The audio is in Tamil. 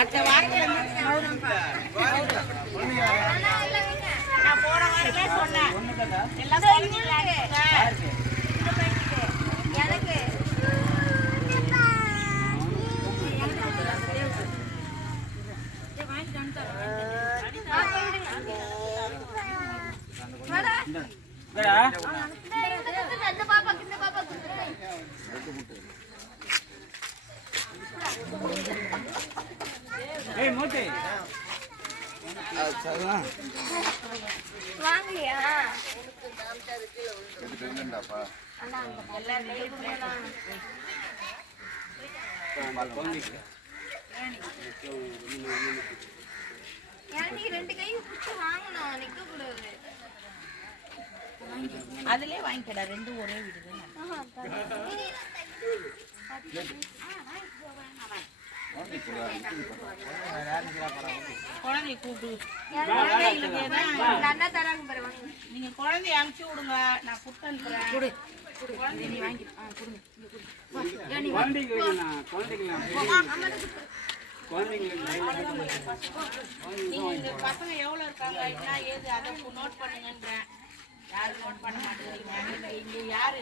அடுத்த வாரத்துல நான் போன வாரமே சொன்னேன் எல்லாம் குழந்தைங்களாங்க எனக்கு வாங்கலையா ரெண்டு கையும் பிடிச்சி வாங்கணும் நிக்க கூடாது அதுலயே வாங்கிக்கடா ரெண்டும் ஒரே வீடு குழந்தைய கூப்பிடு நீங்க குழந்தைய அனுப்பிச்சு விடுங்க நான் கொடுத்து அனுப்புறேன் குழந்தைய நீ வாங்கி நீங்க பசங்க எவ்வளவு இருக்காங்க என்ன ஏது அதை நோட் பண்ணுங்கன்றேன் யாரும் நோட் பண்ண மாட்டேங்கிறீங்க இங்க யாரு